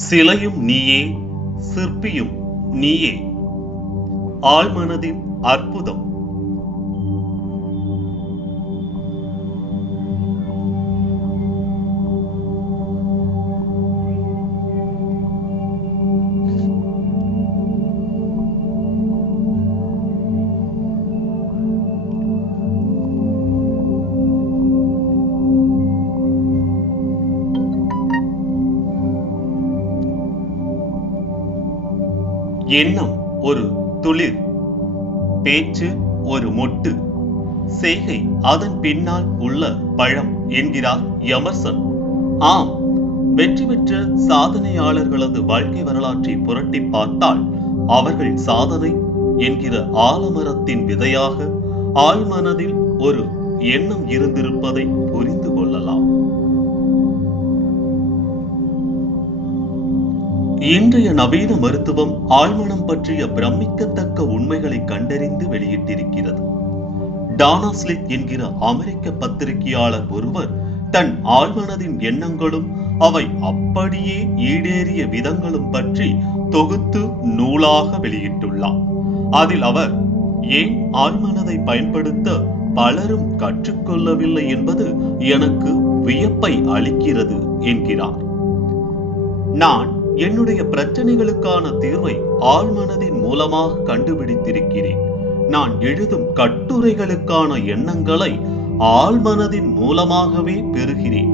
சிலையும் நீயே, சிற்பியும் நீயே. ஆழ்மனதின் அற்புதம். எண்ணம் ஒரு துளிர், பேச்சு ஒரு மொட்டு, செய்கை அதன் பின்னால் உள்ள பழம் என்கிறார் எமர்சன். ஆம், வெற்றி பெற்ற சாதனையாளர்களது வாழ்க்கை வரலாற்றை புரட்டி பார்த்தால் அவர்கள் சாதனை என்கிற ஆலமரத்தின் விதையாக ஆழ்மனதில் ஒரு எண்ணம் இருந்திருப்பதை புரிந்து கொள்ளலாம். இன்றைய நவீன மருத்துவம் ஆழ்மனம் பற்றிய பிரமிக்கத்தக்க உண்மைகளை கண்டறிந்து வெளியிட்டிருக்கிறது. டானா ஸ்லித் என்கிற அமெரிக்க பத்திரிகையாளர் ஒருவர் தன் ஆழ்மனதின் எண்ணங்களும் அவை அப்படியே ஈடேறிய விதங்களும் பற்றி தொகுத்து நூலாக வெளியிட்டுள்ளார். அதில் அவர் ஏன் ஆழ்மனதை பயன்படுத்த பலரும் கற்றுக்கொள்ளவில்லை என்பது எனக்கு வியப்பை அளிக்கிறது என்கிறார். நான் என்னுடைய பிரச்சனைகளுக்கான தீர்வை ஆழ்மனதின் மூலமாக கண்டுபிடித்திருக்கிறேன். நான் எழுதும் கட்டுரைகளுக்கான எண்ணங்களை ஆழ்மனதின் மூலமாகவே பெறுகிறேன்.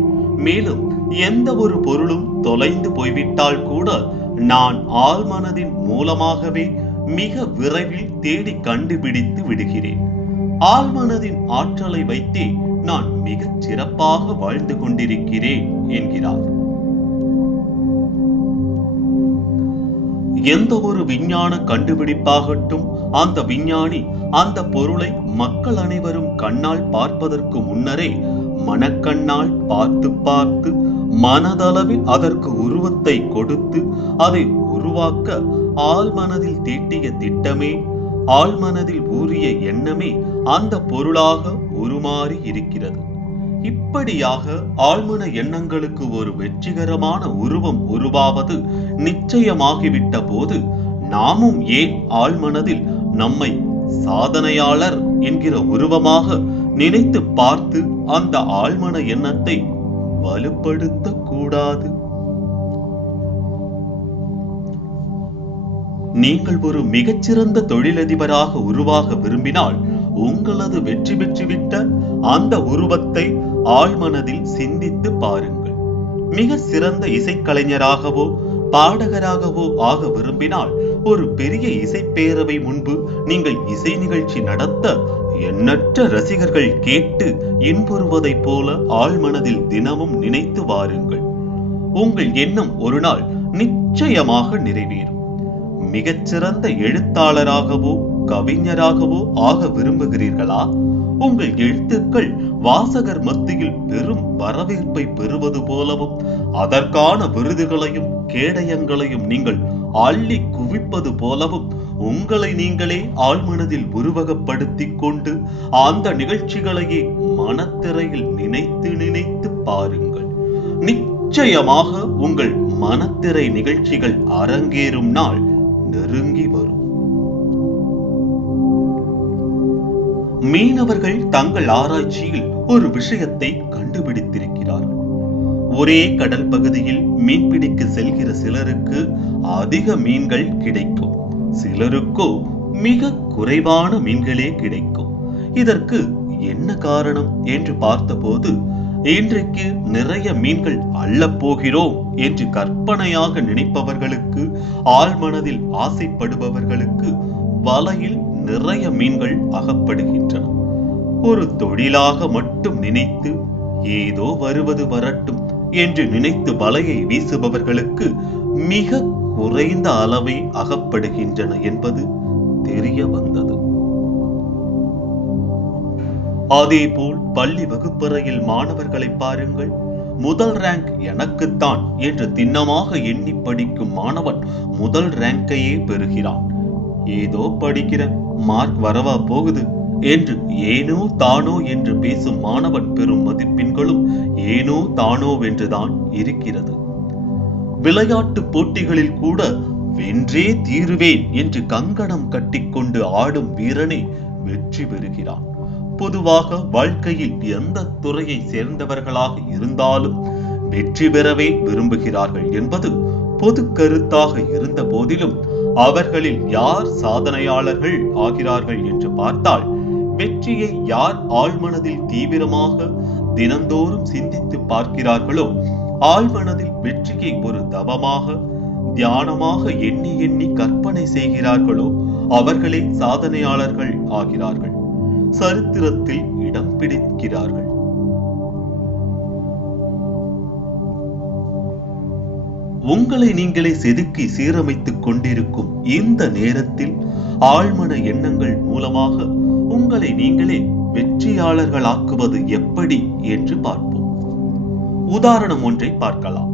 மேலும் எந்த ஒரு பொருளும் தொலைந்து போய்விட்டால் கூட நான் ஆழ்மனதின் மூலமாகவே மிக விரைவில் தேடி கண்டுபிடித்து விடுகிறேன். ஆழ்மனதின் ஆற்றலை வைத்தே நான் மிகச் சிறப்பாக வாழ்ந்து கொண்டிருக்கிறேன் என்கிறார். எந்த ஒரு விஞ்ஞான கண்டுபிடிப்பாகட்டும், அந்த விஞ்ஞானி அந்த பொருளை மக்கள் அனைவரும் கண்ணால் பார்ப்பதற்கு முன்னரே மனக்கண்ணால் பார்த்து பார்த்து மனதளவில் அதற்கு உருவத்தை கொடுத்து அதை உருவாக்க ஆழ்மனதில் தீட்டிய திட்டமே, ஆழ்மனதில் ஊறிய எண்ணமே அந்த பொருளாக உருமாறி இருக்கிறது. இப்படியாக ஆழ்மன எண்ணங்களுக்கு ஒரு வெற்றிகரமான உருவம் உருவாவது நிச்சயமாகிவிட்ட போது நாமும் ஏன் ஆழ்மனதில் நம்மை சாதனையாளர் என்கிற உருவமாக நினைத்து பார்த்து அந்த ஆழ்மன எண்ணத்தை வலுப்படுத்த கூடாது? நீங்கள் ஒரு மிகச்சிறந்த தொழிலதிபராக உருவாக விரும்பினால் உங்களது வெற்றி பெற்றுவிட்ட அந்த உருவத்தை ஆழ்மனதில் சிந்தித்து பாருங்கள். மிக சிறந்த இசைக்கலைஞராகவோ பாடகராகவோ ஆக விரும்பினால் ஒரு பெரிய இசைப்பேரவை முன்பு நீங்கள் இசை நிகழ்ச்சி நடத்த எண்ணற்ற ரசிகர்கள் கேட்டு இன்புறுவதை போல ஆழ்மனதில் தினமும் நினைத்து வாருங்கள். உங்கள் எண்ணம் ஒரு நாள் நிச்சயமாக நிறைவேறும். மிகச்சிறந்த எழுத்தாளராகவோ கவிஞராகவோ ஆக விரும்புகிறீர்களா? உங்கள் எழுத்துக்கள் வாசகர் மத்தியில் பெரும் வரவேற்பை பெறுவது போலவும் அதற்கான விருதுகளையும் கேடயங்களையும் நீங்கள் அள்ளி குவிப்பது போலவும் உங்களை நீங்களே ஆழ்மனதில் உருவகப்படுத்திக் கொண்டு அந்த நிகழ்ச்சிகளையே மனத்திரையில் நினைத்து நினைத்து பாருங்கள். நிச்சயமாக உங்கள் மனத்திரை நிகழ்ச்சிகள் அரங்கேறும் நாள் நெருங்கி வரும். மீனவர்கள் தங்கள் ஆராய்ச்சியில் ஒரு விஷயத்தை கண்டுபிடித்திருக்கிறார்கள். ஒரே கடல் பகுதியில் மீன்பிடிக்க செல்கிற சிலருக்கு அதிக மீன்கள் கிடைக்கும், சிலருக்கோ மிக குறைவான மீன்களே கிடைக்கும். இதற்கு என்ன காரணம் என்று பார்த்தபோது, இன்றைக்கு நிறைய மீன்கள் அள்ளப் போகிறோம் என்று கற்பனையாக நினைப்பவர்களுக்கு, ஆழ்மனதில் ஆசைப்படுபவர்களுக்கு வலையில் நிறைய மீன்கள் அகப்படுகின்றன. ஒரு தொழிலாக மட்டும் நினைத்து ஏதோ வருவது வரட்டும் என்று நினைத்து வலையை வீசுபவர்களுக்கு மிக குறைந்த அளவே அகப்படுகின்றன என்பது தெரிய வந்தது. அதேபோல் பள்ளி வகுப்பறையில் மாணவர்களை பாருங்கள். முதல் ரேங்க் எனக்குத்தான் என்று திண்ணமாக எண்ணி படிக்கும் மாணவன் முதல் ரேங்கையே பெறுகிறான். ஏதோ படிக்கிற, மார்க் வரவா போகுது என்று ஏனோ தானோ என்று பேசும் மாணவன் பெறும் மதிப்பெண்களும் ஏனோ தானோ வென்றுதான் இருக்கிறது. விளையாட்டு போட்டிகளில் கூட வென்றே தீருவேன் என்று கங்கணம் கட்டிக்கொண்டு ஆடும் வீரனே வெற்றி பெறுகிறான். பொதுவாக வாழ்க்கையில் எந்த துறையை சேர்ந்தவர்களாக இருந்தாலும் வெற்றி பெறவே விரும்புகிறார்கள் என்பது பொது கருத்தாக இருந்த போதிலும் அவர்களில் யார் சாதனையாளர்கள் ஆகிறார்கள் என்று பார்த்தால் வெற்றியை யார் ஆழ்மனதில் தீவிரமாக தினந்தோறும் சிந்தித்து பார்க்கிறார்களோ, ஆழ்மனதில் வெற்றியை ஒரு தவமாக தியானமாக எண்ணி எண்ணி கற்பனை செய்கிறார்களோ அவர்களே சாதனையாளர்கள் ஆகிறார்கள், சரித்திரத்தில் இடம் பிடிக்கிறார்கள். உங்களை நீங்களே செதுக்கி சீரமைத்துக் கொண்டிருக்கும் இந்த நேரத்தில் ஆழ்மன எண்ணங்கள் மூலமாக உங்களை நீங்களே வெற்றியாளர்களாக்குவது எப்படி என்று பார்ப்போம். உதாரணம் ஒன்றை பார்க்கலாம்.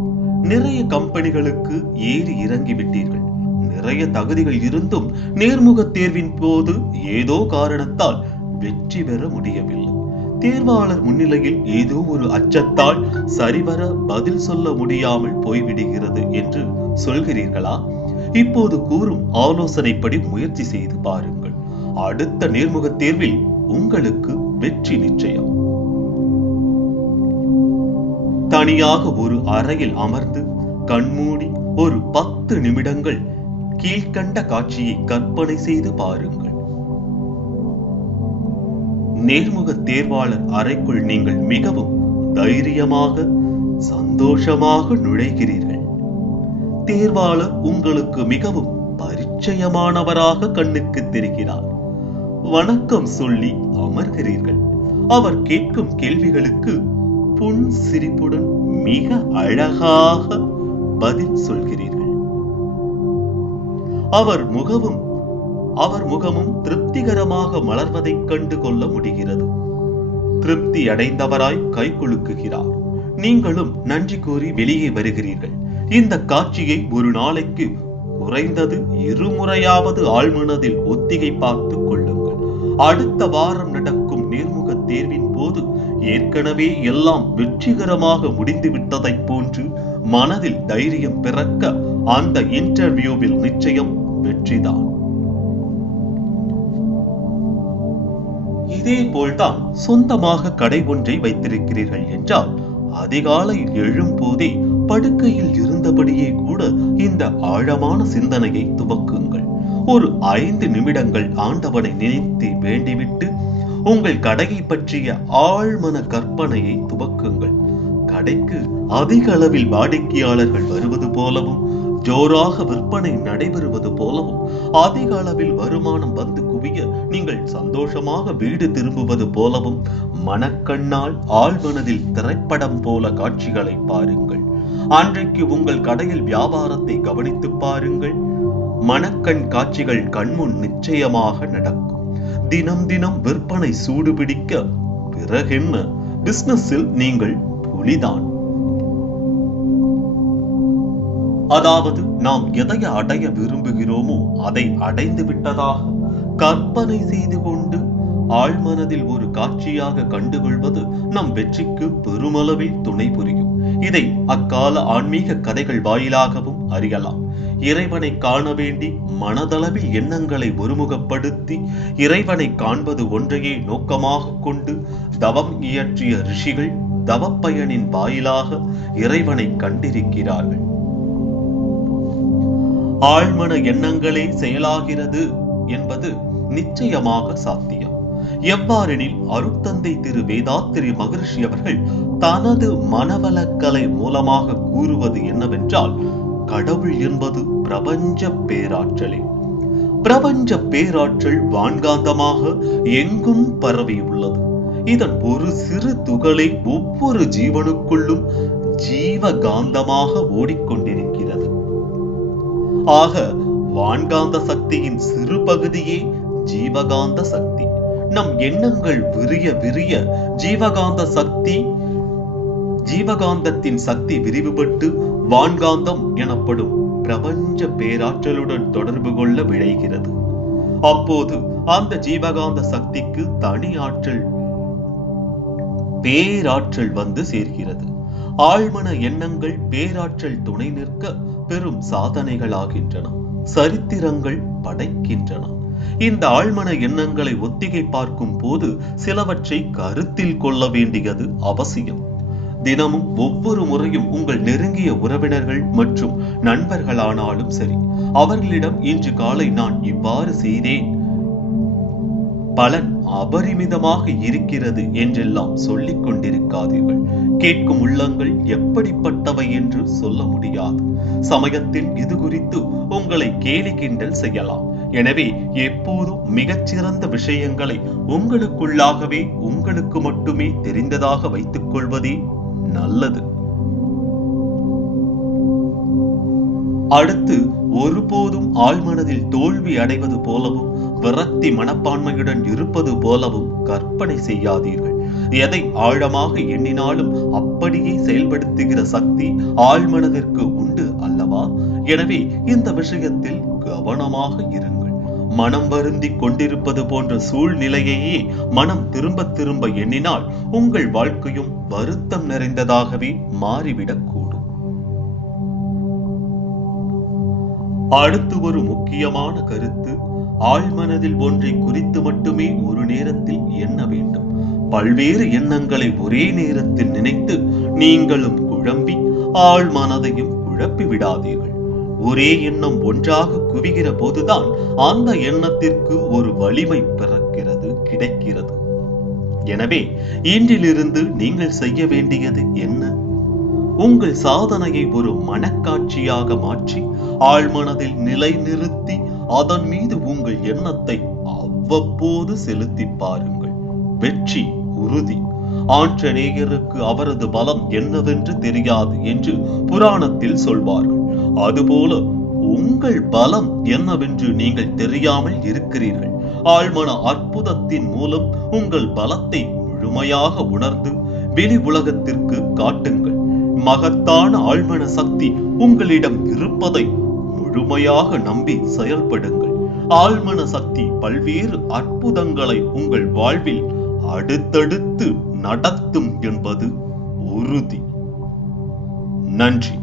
நிறைய கம்பெனிகளுக்கு ஏறி இறங்கி விட்டீர்கள். நிறைய தகுதிகள் இருந்தும் நேர்முக தேர்வின் போது ஏதோ காரணத்தால் வெற்றி பெற முடியவில்லை. தேர்வாளர் முன்னிலையில் ஏதோ ஒரு அச்சத்தால் சரிவர பதில் சொல்ல முடியாமல் போய்விடுகிறது என்று சொல்கிறீர்களா? இப்போது கூறும் ஆலோசனைப்படி முயற்சி செய்து பாருங்கள். அடுத்த நேர்முக தேர்வில் உங்களுக்கு வெற்றி நிச்சயம். தனியாக ஒரு அறையில் அமர்ந்து கண்மூடி ஒரு 10 நிமிடங்கள் கீழ்கண்ட காட்சியை கற்பனை செய்து பாருங்கள். நேர்முக தேர்வாளர் அறைக்குள் நீங்கள் மிகவும் தைரியமாக சந்தோஷமாக நுழைகிறீர்கள். தேர்வாளர் உங்களுக்கு மிகவும் பரிச்சயமானவராக கண்ணுக்கு தெரிகிறார். வணக்கம் சொல்லி அமர்கிறீர்கள். அவர் கேட்கும் கேள்விகளுக்கு புன் சிரிப்புடன் மிக அழகாக பதில் சொல்கிறீர்கள். அவர் முகமும் திருப்திகரமாக மலர்வதைக் கண்டு கொள்ள முடிகிறது. திருப்தி அடைந்தவராய் கை குலுக்குகிறார். நீங்களும் நன்றி கூறி வெளியே வருகிறீர்கள். இந்த காட்சியை ஒரு நாளைக்கு குறைந்தது 2 முறையாவது ஆழ்மனதில் ஒத்திகை பார்த்து கொள்ளுங்கள். அடுத்த வாரம் நடக்கும் நேர்முக தேர்வின் போது ஏற்கனவே எல்லாம் வெற்றிகரமாக முடிந்து விட்டதைப் போன்று மனதில் தைரியம் பிறக்க அந்த இன்டர்வியூவில் நிச்சயம் வெற்றிதான். இதே போல்தான் சொந்தமாக கடை ஒன்றை வைத்திருக்கிறீர்கள் என்றால் அதிகாலையில் எழும் போதே படுக்கையில் இருந்தபடியே கூட இந்த ஆழமான சிந்தனையை துவக்குங்கள். ஒரு 5 நிமிடங்கள் ஆண்டவனை நினைத்து வேண்டிவிட்டு உங்கள் கடையை பற்றிய ஆழ்மன கற்பனையை துவக்குங்கள். கடைக்கு அதிக அளவில் வாடிக்கையாளர்கள் வருவது போலவும், ஜோராக விற்பனை நடைபெறுவது போலவும், அதிக அளவில் வருமானம் வந்து குவிய நீங்கள் சந்தோஷமாக வீடு திரும்புவது போலவும் மனக்கண்ணால் ஆழ்மனதில் திரைப்படம் போல காட்சிகளை பாருங்கள். அன்றைக்கு உங்கள் கடையில் வியாபாரத்தை கவனித்து பாருங்கள். மனக்கண் காட்சிகள் கண்முன் நிச்சயமாக நடக்கும். தினம் தினம் விற்பனை சூடுபிடிக்க பிறகென்ன, பிசினஸில் நீங்கள் புலிதான். அதாவது நாம் எதை அடைய விரும்புகிறோமோ அதை அடைந்து விட்டதாக கற்பனை செய்து கொண்டு ஆழ்மனதில் ஒரு காட்சியாக கண்டுகொள்வது நம் வெற்றிக்கு பெருமளவில் துணை புரியும். இதை அக்கால ஆன்மீக கதைகள் வாயிலாகவும் அறியலாம். இறைவனை காண வேண்டி மனதளவில் எண்ணங்களை ஒருமுகப்படுத்தி இறைவனை காண்பது ஒன்றையே நோக்கமாக கொண்டு தவம் இயற்றிய ரிஷிகள் தவப்பயனின் வாயிலாக இறைவனை கண்டிருக்கிறார்கள். ஆழ்மன எண்ணங்களே செயலாகிறது என்பது நிச்சயமாக சாத்தியம். எவ்வாறெனில் அருட்தந்தை திரு வேதாத்திரி மகரிஷி அவர்கள் தனது மனவளக்கலை மூலமாக கூறுவது என்னவென்றால், கடவுள் என்பது பிரபஞ்ச பேராற்றலே. பிரபஞ்ச பேராற்றல் வான்காந்தமாக எங்கும் பரவி உள்ளது. இதன் ஒரு சிறு துகளை ஒவ்வொரு ஜீவனுக்குள்ளும் ஜீவகாந்தமாக ஓடிக்கொண்டிருக்கிறது. ஆக வான்காந்த சக்தியின் சிறு பகுதியே ஜீவகாந்த சக்தி. நம் எண்ணங்கள் விரிய விரிய ஜீவகாந்தத்தின் சக்தி விரிவுபட்டு வான்காந்தம் எனப்படும் பிரபஞ்ச பேராற்றலுடன் தொடர்பு கொள்ள விளைகிறது. அப்போது அந்த ஜீவகாந்த சக்திக்கு தனி ஆற்றல் பேராற்றல் வந்து சேர்கிறது. ஆழ்மன எண்ணங்கள் பேராற்றல் துணை நிற்க பெரும் சாதனைகளாகின்றன, சரித்திரங்கள் படைக்கின்றன. இந்த ஆழ்மன எண்ணங்களை ஒத்திகை பார்க்கும் போது சிலவற்றை கருத்தில் கொள்ள வேண்டியது அவசியம். தினமும் ஒவ்வொரு முறையும் உங்கள் நெருங்கிய உறவினர்கள் மற்றும் நண்பர்களானாலும் சரி, அவர்களிடம் இன்று காலை நான் இவ்வாறு செய்தேன், பலன் அபரிமிதமாக இருக்கிறது என்றெல்லாம் சொல்லிக் கொண்டிருக்காதீர்கள். கேட்கும் உள்ளங்கள் எப்படிப்பட்டவை என்று சொல்ல முடியாது. சமயத்தில் இது குறித்து உங்களை கேலி கிண்டல் செய்யலாம். எனவே எப்போதும் மிகச்சிறந்த விஷயங்களை உங்களுக்குள்ளாகவே உங்களுக்கு மட்டுமே தெரிந்ததாக வைத்துக் கொள்வதே நல்லது. அடுத்து, ஒருபோதும் ஆழ்மனதில் தோல்வி அடைவது போலவும் விரக்தி மனப்பான்மையுடன் இருப்பது போலவும் கற்பனை செய்யாதீர்கள். எதை ஆழமாக எண்ணினாலும் அப்படியே செயல்படுத்துகிற சக்தி ஆழ்மனதிற்கு உண்டு அல்லவா? எனவே இந்த விஷயத்தில் கவனமாக இருங்கள். மனம் வருந்தி கொண்டிருப்பது போன்ற சூழ்நிலையையே மனம் திரும்ப திரும்ப எண்ணினால் உங்கள் வாழ்க்கையும் வருத்தம் நிறைந்ததாகவே மாறிவிடக் கூடும். அடுத்து ஒரு முக்கியமான கருத்து, ஆழ்மனதில் ஒன்றை குறித்து மட்டுமே ஒரு நேரத்தில் எண்ண வேண்டும். பல்வேறு எண்ணங்களை ஒரே நேரத்தில் நினைத்து நீங்களும் குழம்பி ஆழ்மனதையும் குழப்பி விடாதீர்கள். ஒரே எண்ணம் ஒன்றாக குவிகிற போதுதான் அந்த எண்ணத்திற்கு ஒரு வலிமை பிறக்கிறது, கிடைக்கிறது. எனவே இன்றிலிருந்து நீங்கள் செய்ய வேண்டியது என்ன? உங்கள் சாதனையை ஒரு மனக்காட்சியாக மாற்றி ஆழ்மனதில் நிலைநிறுத்தி அதன் மீது உங்கள் எண்ணத்தை அவ்வப்போது செலுத்தி பாருங்கள். வெற்றி உறுதி. ஆஞ்சநேயருக்கு அவரது பலம் என்னவென்று தெரியாது என்று புராணத்தில் சொல்வார்கள். அதுபோல உங்கள் பலம் என்னவென்று நீங்கள் தெரியாமல் இருக்கிறீர்கள். ஆழ்மன அற்புதத்தின் மூலம் உங்கள் பலத்தை முழுமையாக உணர்ந்து வெளி உலகத்திற்கு காட்டுங்கள். மகத்தான ஆழ்மன சக்தி உங்களிடம் இருப்பதை முழுமையாக நம்பி செயல்படுங்கள். ஆழ்மன சக்தி பல்வேறு அற்புதங்களை உங்கள் வாழ்வில் அடுத்தடுத்து நடத்தும் என்பது உறுதி. நன்றி.